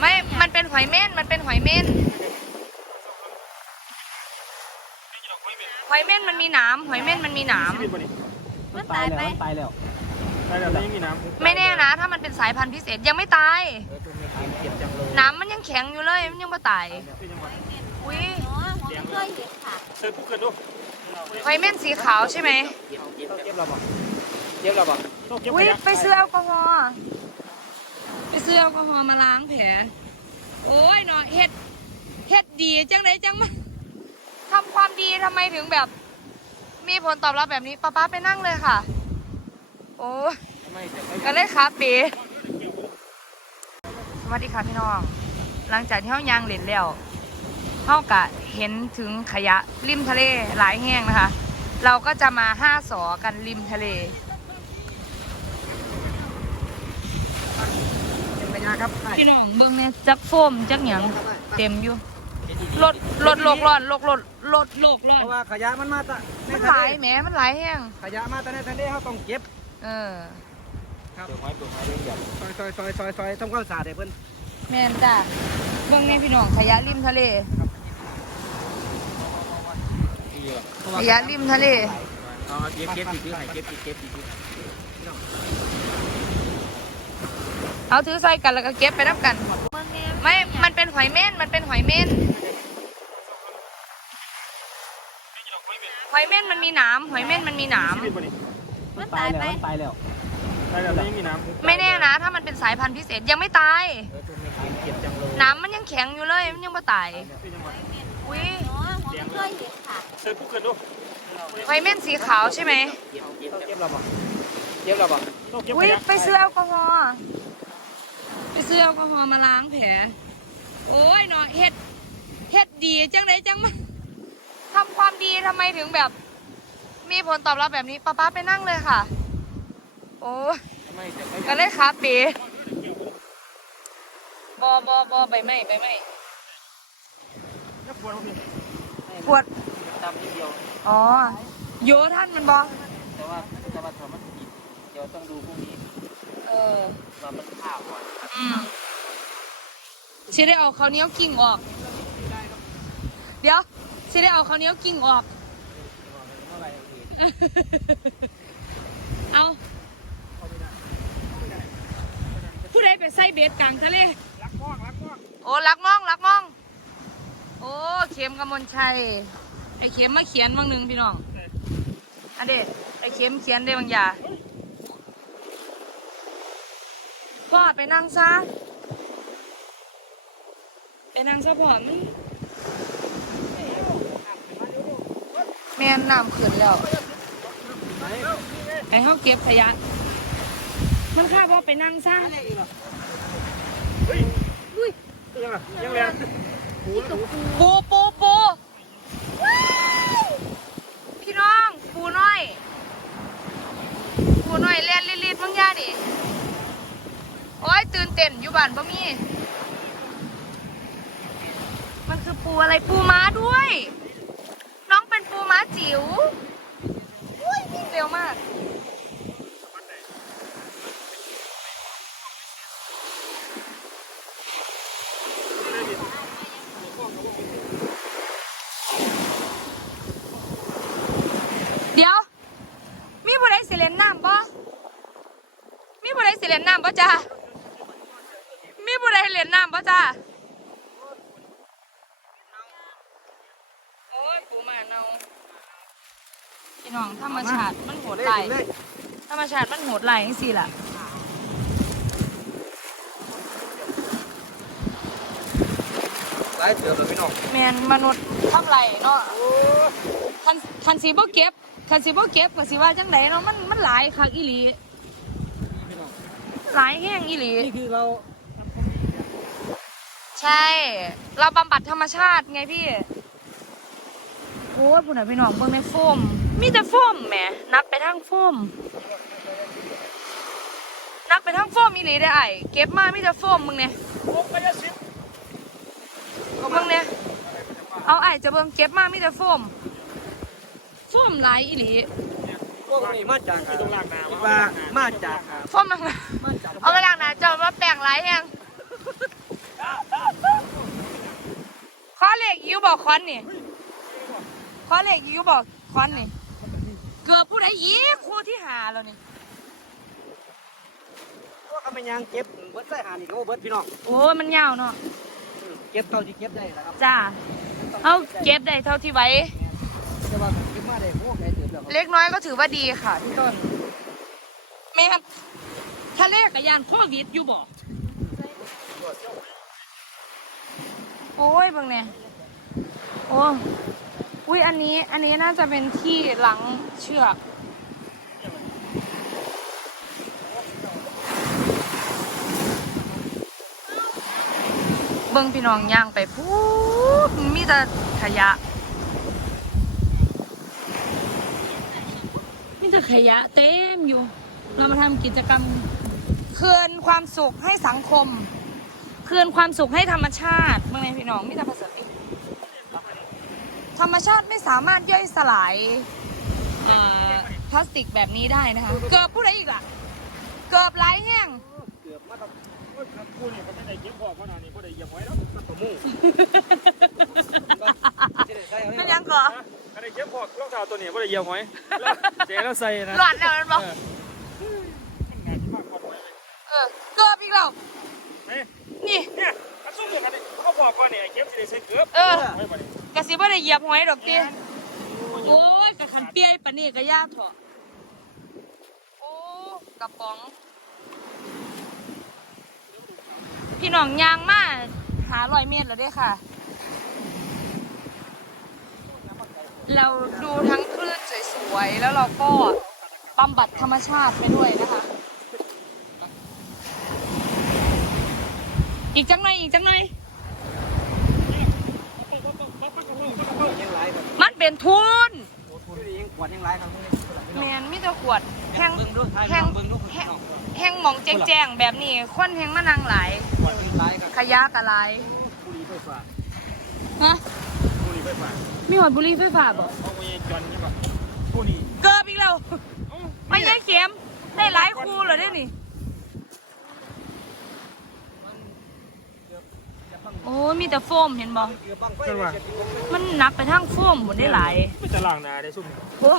ไม่ มันเป็นหอยเม่น มันเป็นหอยเม่น หอยเม่นมันมีหนามหอยเม่นมันมีหนามชีวิตบ่นี่มันตายไปมันตายแล้วได้แล้วแล้วยังมีน้ำไม่แน่นะ ถ้ามันเป็นสายพันธุ์พิเศษยังไม่ตายเออตัวไม่ตายเจ็บจังเลยหนามมันยังแข็งอยู่เลย มันยังไม่ตายเป็นยังไงอุ้ยอ๋อผมเคยเห็นค่ะเซิร์ฟกูเกิดดูหอยเม่นสีขาวใช่ไหมเจ็บเจ็บเจ็บเราบอกเจ็บเราบอกต้องเก็บอุ้ขยยะไปซื้อแอลกอฮอล์ไป ซื้อแอลกอฮอล์มาล้างแผล โอ้ยเนาะเฮ็ดเฮ็ดดีจังเลยจังมาทำความดีทำไมถึงแบบ มีผลตอบรับแบบนี้ป้าป้าไปนั่งเลยค่ะ โอ้ยก็เลยคาเปีสวัสดีค่ะพี่น้อง หลังจากที่เขายางเหล่นแล้วเขากะเห็นถึงขยะริมทะเลหลายแห้งนะคะ เราก็จะมาห้าสอกันริมทะเล เป็นพยา ครับใช่พี่น้องเบิ่งเนี่ยจักโฟมจักหยังเต็มอยู่รถรถโลกร้อนโลกรถรถโลกร้อเพนราะว่าขยะมันมาตะในมันทะหเลลายแหมมันหลายแห้งขยะมาแต่ในทะเลเขาต้องเก็บ เออครับไม้ปลูกไม้เรื่องแบบซอยซอยซอยซอยซอยทำความสะอาดให้เพิ่นแม่นจ้ะเบิ่งเนี่ยพี่น้องขยะริมทะเลขยะริมทะเลเอาเก็บเก็บอีกทีให้เก็บอีกเก็บอีกที เอาถือใส่กันแล้วก็เก็บไปนับกันมันแม่ไม่ มันเป็นหอยเม่น มันเป็นหอยเม่น หอยเม่นมันมีหนามหอยเม่นมันมีหนามชีวิตบ่นี่มันตายไปมันตายแล้วได้แล้วแล้วยังมีน้ำไม่แน่นะ ถ้ามันเป็นสายพันธุ์พิเศษยังไม่ตายเออตัวไม่ตายเจ็บจังเลยหนามมันยังแข็งอยู่เลย มันยังไม่ตายเป็นยังไงอุ้ยอ๋อผมเคยเห็นค่ะเซิร์ฟกูเกิดดูหอยเม่นสีขาวใช่ไหมเจ็บเจ็บเจ็บเราบอกเจ็บเราบอกต้องเก็บขอุ้ยยะไปซื้อแอลกอฮอล์ ไปซื้อแอลกอฮอล์มาล้างแผล โอ้ยเนาะเฮ็ดเฮ็ดดีจังเลยจังมาทำความดีทำไมถึงแบบ มีผลตอบรับแบบนี้ป้าป้าไปนั่งเลยค่ะ โอ้ยไม่แต่ไม่ก็เลยคาเปีบอบอบอใบไม้ใบไม้นักบวชเขาพี่ปวดตามทีเดียว อ๋อ โยท่านมันบอแต่ว่าแต่ว่าถ้ามันผิดเดี๋ยวต้องดูพรุ่งนี้ เออว่ามันข้าวก่อนอืมสิได้เอาข้าวเหนียวกิ่งออก เดี๋ยวสิได้เอาข้าวเหนียวกิ่งออก เมื่อไหร่โอเคเอาผู้ใดไปใส่เบ็ดกลางทะเล รักม่องรักม่องโอ้รักมองรักมอง โอ้เข็มกำมลชัยไอเข็มมาเขียนบางหนึ่งพี่น้องอันเด็ไอเข็มเขียนได้บางอย่าง พ่อไปนั่งซะ ไปนั่งซะพ่อมันแม่นน้ำขึ้นแล้ว ไอ้เขาเก็บขยะมันค่าพ่อไปนั่งซะเฮ้ยยังไงยังแรงหูหูปูปูปูว้าวพี่น้อง ปูน้อย ปูน้อยเล่นลิดๆมั้งย่าดิโอ้ ยตื่นเต้นอยู่บ้านบ่มี มันคือปูอะไรปูม้าด้วย น้องเป็นปูม้าจิ๋วอุ้ยวิ่งเร็วมาก เดี๋ยว มีผู้ใดสิเลนน้ำบ่มีผู้ใดสิเลนน้ำบ่จ้า ใดเล่นน้ำบ่จ้าโอ้ยปูมาเนาพี่น้องธรรมชาติมันโหดไหลายธรรมชาติมันโหดไหลายจังซี่ล่ะไล่เสือเลยพี่น้องแมนมนุษย์ทำไรเนาะคันคันสีบ่เก็บคันสีบ่เก็บก็สิว่าจังไดเนาะมันมันหลายคักอีหลีพี่น้องหลายแห้งอีหลีนี่คือเรา ใช่ เราบำบัดธรรมชาติไงพี่ โอ้ยพุ่นน่ะพี่น้องเบิ่งในโฟม มีแต่โฟมแหมนับไปทางโฟม นับไปทางโฟมอีหลีได้อไอ้เก็บมามีแต่โฟมมึงเนี่ยโอ้กายสิทธิ์มึงเนี่ยเอาไอ้จะเบิ่งเก็บมามีแต่โฟม โฟมหลายอีหลีพวกนี้มาจากที่ตรงล่างนาว่ามาจากโฟมนังเอากระดางหนาจอมาแปลงหลายแห้งเอยู่บอกคอนนี่คอนเหล็กอยู่บอกคอนนี่ เกือบผู้ใดอีกครูที่หาแล้วนี่พวกเขาไม่ยังเก็บเบิดใส่หานี่ก็บ่เบิดพี่น้องโอ้ยมันยาวเนาะเก็บเท่าที่เก็บได้นะครับจ้าเอาเก็บได้เท่าที่ไว้แต่ว่าเก็บมาได้โอ้ไกลเติบแล้วครับเล็กน้อยก็ถือว่าดีค่ะพี่ต้นแม่ครับทะเลกับยานโควิดอยู่บ่ โอ้ยเบางเนี่ยโอ้อุ้ยอันนี้ อันนี้น่าจะเป็นที่หลังเชือกเบิ่งพี่น้องย่างไปพูดมีแต่ขยะมีแต่ขยะเต็มอยู่ เรามาทำกิจกรรม คืนความสุขให้สังคม คืนความสุขให้ธรรมชาติเมื่อไงพี่น้องมีแต่ภาษาอังกฤษธรรมชาติไม่สามารถย่อยสลายอ่าพลาสติกแบบนี้ได้นะคะ เกือบพูดอะไรอีกล่ะ เกือบไหลแห้งเกือบมาต้องโอ้ยครับกูนี่เขาไม่ได้เก็บพอกขนาดนี้เขาได้เหยียบไว้แล้วตัวหมู่จะได้ใส่เอาเป็นให้ยังก่อเขาได้เก็บพอกรองเท้าตัวนี้เขาได้เหยียบไว้แล้วเจ๊แล้วใส่นะหลอดแล้วมันบอกเออมันงานที่มากกว่าไว้เลยเออเกือบอีกแล้วเฮ้ย นี่เนี่ยอันซุ่มเนี่ยกันนี่เขาบอกว่าเนี่ยไอ้เก็บสิได้ใส่เกือบเออ ไว้บ่นี่กระสิบ่ได้เหยียบหอยดอกตีโอ้ยกระขันเปียปานนี่ก็ยากเถอะโอ้กระป๋อง พี่น้องยางมาหาร้อยเมตรแล้วเด้อค่ะ เราดูทั้งคลื่นสวยๆ แล้วเราก็บำบัดธรรมชาติไปด้วยนะคะ อีกจังหน่อยอีกจังหน่อยยังหลายครับมันเป็นทุนโอ้ทุนยังกวาดยังหลายครับพวกนี้แมนมีแต่ขวดแห้งเบิ่งดูถ่ายแห้งเบิ่งดูแห้งแห้งหมองแจ้งๆแบบนี้คนแห้งมานังหลายกวาดยังหลายครับขยะกะหลายบุหรี่ไฟฟ้าฮะกูนี่ไปฝากมีหอดบุหรี่ไฟฟ้าบ่เขาไม่จอนนี่ป่ะกูนี่เกิบอีกแล้วเอ้าไม่ใช่เข็มได้หลายคูเลยได้อนี่ โอ้ยมีแต่โฟมเห็นบ่เกือบบังไฟเลยเจ็ดสิบหกเลยมันหนักไปทางโฟมหมดได้หลายไม่จะล้างหน้าได้ซุ่มโอ้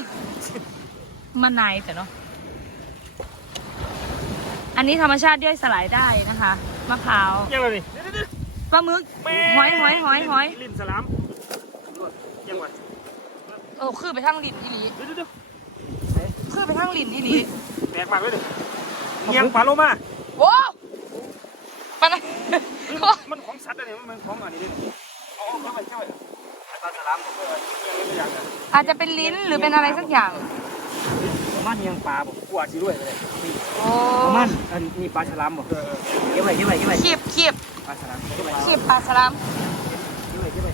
มันนายแต่เนาะอันนี้ธรรมชาติย่อยสลายได้นะคะมะพร้าวยังไงนี่เดี๋ยวปลาหมึกๆแม่หอยหอยหอยหอยลิ้นสลามยังไงโอ้คือไปทางลิ้นอีหลีเดี๋ยวเดี๋ยวคือไปทางลิ้นอีหลีแปลกมากเลยดิเงียงปลาโลมาโอ้ มันมันของสัตว์อะไรมันของอันนี้ดิเอาเอาเข้าไปเข้าไปตาสลามเออเงียงไม่อยากอาจจะเป็นลิ้นหรือเป็นอะไรสักอย่างประมาณยังปลาบ่กวาดสิด้วยเลยนี่โอ้ประมาณอันนี้ปลาฉลามบ่เออเก็บไว้เก็บไว้เก็บไว้ขีบขีบปลาฉลามเก็บไว้ขีบปลาสลามเก็บไว้เก็บไว้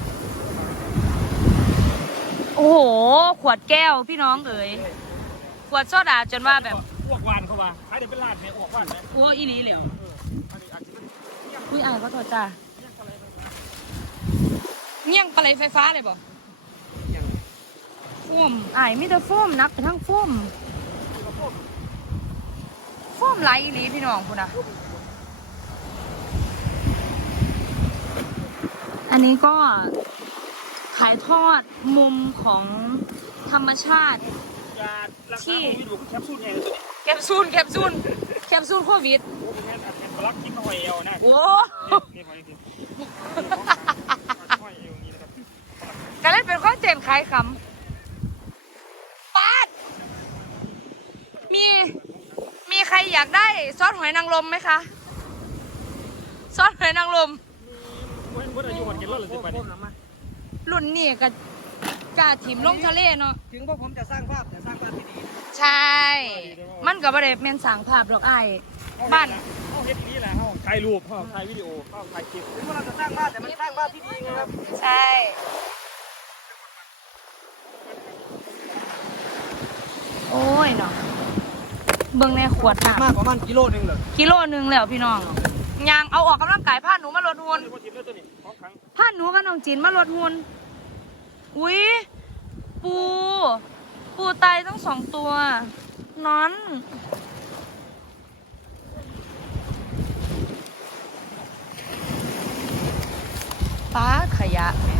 โอ้โห ขวดแก้วพี่น้องเอ๋ย ขวดโซดาจนว่าแบบอ้วกวานเข้ามาขายเดี๋ยวเป็นลาดเนี่ยอ้วกวานไหมโอ้อีหลีเหลียว เงียงอุ้ยอ่านเขาโทษจ้าเงียงอะไรไปเงี้ยงปลาไหลไฟฟ้าเลยบ่ฟ่มอ่ายมีแต่ฟ่มนักไปทั้งฟ่มฟ่มไหลอีหลีพี่น้องคุณอะอันนี้ก็ถ่ายทอดมุมของธรรมชาติยารักษาโควิดอยู่แคปซูลไงตัวนี้แคปซูลแคปซูลแคปซูลโควิด โอ้เป็นแม่อัดแอนบล็อกกินหอยเอวนะโอ้นี่หอยจริงหอยเอวนี่นะครับก็เลยเป็นข้อเจนคล้ายคำปาดมีมีใครอยากได้ซอสหอยนางรมไหมคะ ซอสหอยนางรมเว้นเว้นอายุวันกินรถหรือสิบวันรุ่นนี้ก็กล้าถิ่มลงทะเลเนาะ ถึงพวกผมจะสร้างภาพแต่สร้างภาพที่ดี ใช่ มันก็บ่ได้แม่นสร้างภาพดอกอ้ายบ้าน เขาเฮ็ดนี้แหละเขาถ่ายรูปเขาถ่ายวิดีโอเขาถ่ายคลิปถึงว่าเราจะสร้างภาพแต่มันสร้างภาพที่ดีไงครับใช่โอ้ยเนาะเบิ่งในขวดน้มากประมาณกิโลหนึงเลยำกิโลหนึงแล้วพี่น้องยางเอาออกกำลังกายพาหนูมาลดหุ่นนี่ว่าทิมแล้วตัวนี้ของขังพาหนูกับน้องจีนมาลดหุ่นอุ้ยปู ปูตายทั้งสองตัวนอน ป้าดขยะแม่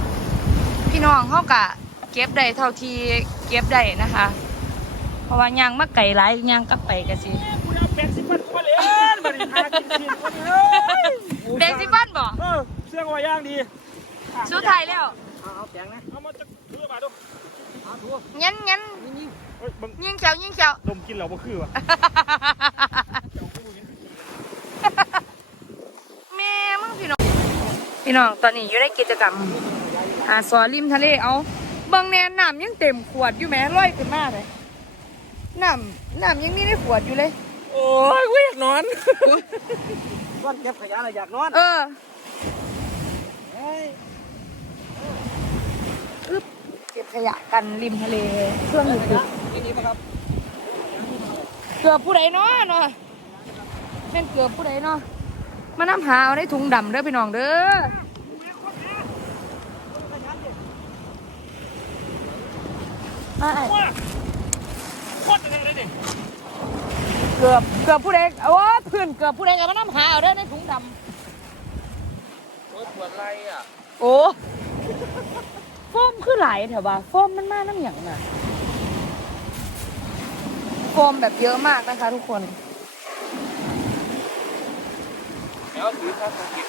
พี่น้องเขากะ เก็บได้เท่าที่เก็บได้นะคะ เพราะว่ายางมาไก่หลายยางกลับไปกันสิกูเอาแปดสิบพันมาเล่นมาดิหากินกินคนเดียวเบสิบันบ่เออเสื้อว่าย่างดีสุดท้ายแล้วเอาเอาแปลงนะเอามาจะถือมาดูเอาถูงั้นงั้นนี่นี่เฮ้ยบังยิงแขวยิงแขวดมกินเราบ่คือวะ แม่มึงพี่น้อง พี่น้องตอนนี้อยู่ในกิจกรรมอาสอริมทะเลเอาเบางแนนน้ำยังเต็มขวดอยู่แหม่ลอยขึ้นมาเลยน้ำน้ำยังมีในขวดอยู่เลย โอ้ยกูอยากนอนก้อนเก็บขยะอะไรอยากนอน เออเฮ้ยอึ๊บเก็บขยะกันริมทะเลเครื่องอยู่ดึกนี่นี่ปะครับเกือบผู้ใดเนาะเนาะแม่นเกือบผู้ใดเนาะมาน้ำหาเอาในถุงดำเด้อพี่น้องเด้อมาไอ้ ว่าโคตรยังไงเลยดิเกือบเกือบผู้ใดโอ้ยพื้นเกือบผู้ใดก็มาน้ำหาเอาเด้อในถุงดโอ้ยปวดไรอะำโอ้โฟมคือหลายแถวว่าโฟมมันมาน้ำหยังน่ะโฟมแบบเยอะมากนะคะทุกคน แล้วถือพลาสติก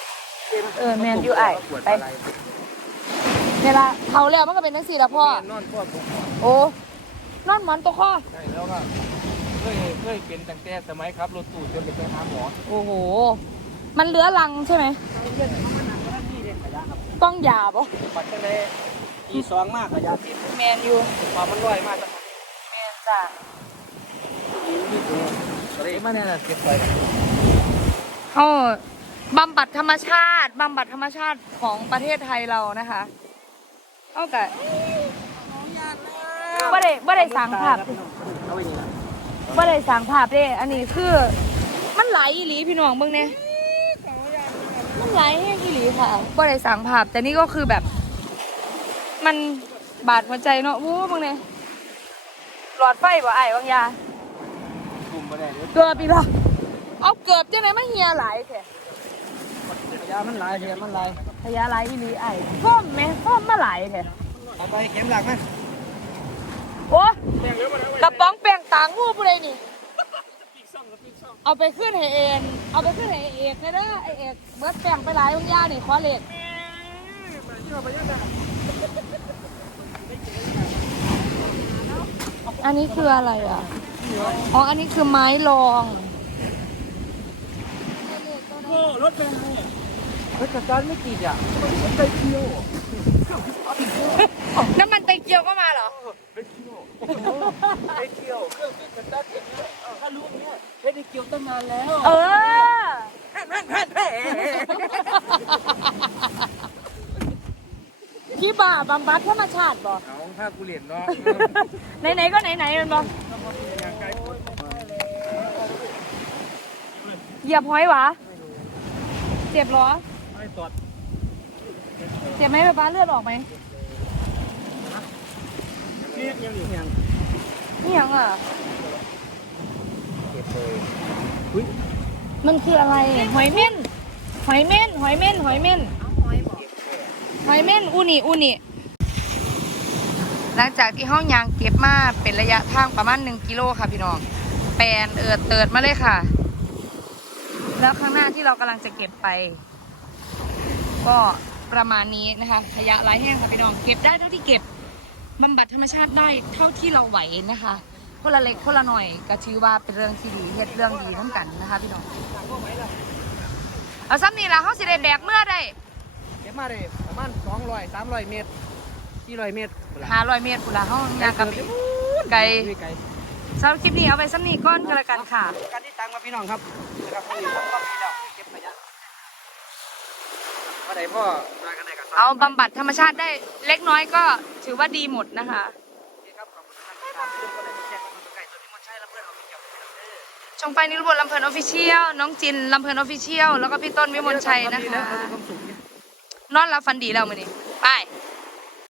เออแมนยูไอไปเว ลาเขาแล้วมันก็เป็นนังสี่ละพ่อ นอนพ่อผมโอ้นอนหมอนตัวข้อ ใช่แล้วก็เคยเคยเป็นตั้งแต่สมัยครับรถตู้จนไปหาหมอโอ้โห มันเหลือรังใช่ไหมต้องยาปะปัจจัยในอีสองมากขยะติดแมนยูความมันลอยมากแมนจ้ะอะไรมาเนี่ยนะเก็บไปเขาบำบัดธรรมชาติบำบัดธรรมชาติของประเทศไทยเรานะคะ เอากะบ่ได้บ่ได้สั่งภาพเอาไปนี่นะบ่ได้สั่งภาพเด้ อันนี้คือ มันไหลอีหลีพี่น้องเบิ่งเนี่ยมันไหลแห้งอีหลีค่ะบ่ได้สั่งภาพ แต่นี่ก็คือแบบ มันบาดหัวใจเนาะวู้เบิ่งเนี่ยหลอดไฟบ่ไอ้ายบางยากลุ่มมาได้เลยเกือบอีกแล้วเอาเกือบจังไหนมาเฮียหลายแท้ขยะมันลายขยะมันลาย พยาหลายอีหลีไอ้ายฟ้อมแม่ฟ้อมมาหลายแท้เอาไปเข็มหลักมันโอ้แม่งเหลือมาแล้วกระป๋องแป้งต่างหูผู้ใดนี่ปีกซ่อมกับปีกซ่อมเอาไปขึ้นให้เองเอาไปขึ้นให้ไอ้เอกให้เด้อไอเอกเบิดแป้งไปหลายบางอยางนี่ขอเลขมาเยอะมาเยอะนะอันนี้คืออะไรอะ อ๋อ อันนี้คือไม้รองโอ้รถเป็นไง เฮ้ยจัดการไม่ติดอะไปเที่ยวน้ำมันไตเกียวก็มาเหรอไปเที่ยวไปเที่ยวเครื่องจัดการอย่างเงี้ยเอาถ้ารู้เนี่ยไม่ได้เกี่ยวตั้งนานแล้วเออพี่บ่าบำบัดธรรมชาติบ่เอาถ้ากูเรียนเนาะไหนๆก็ไหนๆมันบ่เหยียบหอยหวะเจ็บเหรอไม่ตอด เจ็บไหมป๊าป๊าเลือดออกไหมนี่ยังอยู่ยังนี่ยังอะเก็บเลยมันคืออะไร หอยเม่น หอยเม่น หอยเม่น หอยเม่นหอยเม่นอูนิอูนิหลังจากที่ห้องยางเก็บมาเป็นระยะทางประมาณหนึ่งกิโลค่ะพี่น้อง แปลนเอิดเติดมาเลยค่ะ แล้วข้างหน้าที่เรากำลังจะเก็บไป ก็ ประมาณนี้นะคะระยะไร้แห้งค่ะพี่น้องเก็บได้เท่าที่เก็บบำบัดธรรมชาติได้เท่าที่เราไหวนะคะคนละเล็กคนละหน่อยก็ถือว่าเป็นเรื่องที่ดีเฮ็ดเรื่องดีทั้งกันนะคะพี่น้องเอาซ้ำนี่ละเขาสิได้แบกเมื่อได้เก็บมาเลยประมาณสองร้อยสามร้อยเมตรสี่ร้อยเมตรห้าร้อยเมตรปุนละห้องยางกับไกลไกลสำหรับคลิปนี้เอาไปซ้ำนี่ก้อนก็แล้วกันค่ะการที่ตังมาพี่น้องครับนะครับวันนี้ผมก็มีแล้วเก็บขยะ ว่าไหนพ่อมากันไหนกันเอาบำบัดธรรมชาติได้เล็กน้อยก็ถือว่าดีหมดนะคะ ครับขอบคุณครับเรื่องคนไหนที่แจ้งคนไก่ตัวนี้มันใช่แล้วเพื่อนเราไปเกี่ยวกันเด้อชงไปนิรบนลำเพลินออฟฟิเชียลน้องจินลำเพลินออฟฟิเชียลแล้วก็พี่ต้นวิมลชัยนะคะ นอนรับฟันดีแล้วมือนี้ไป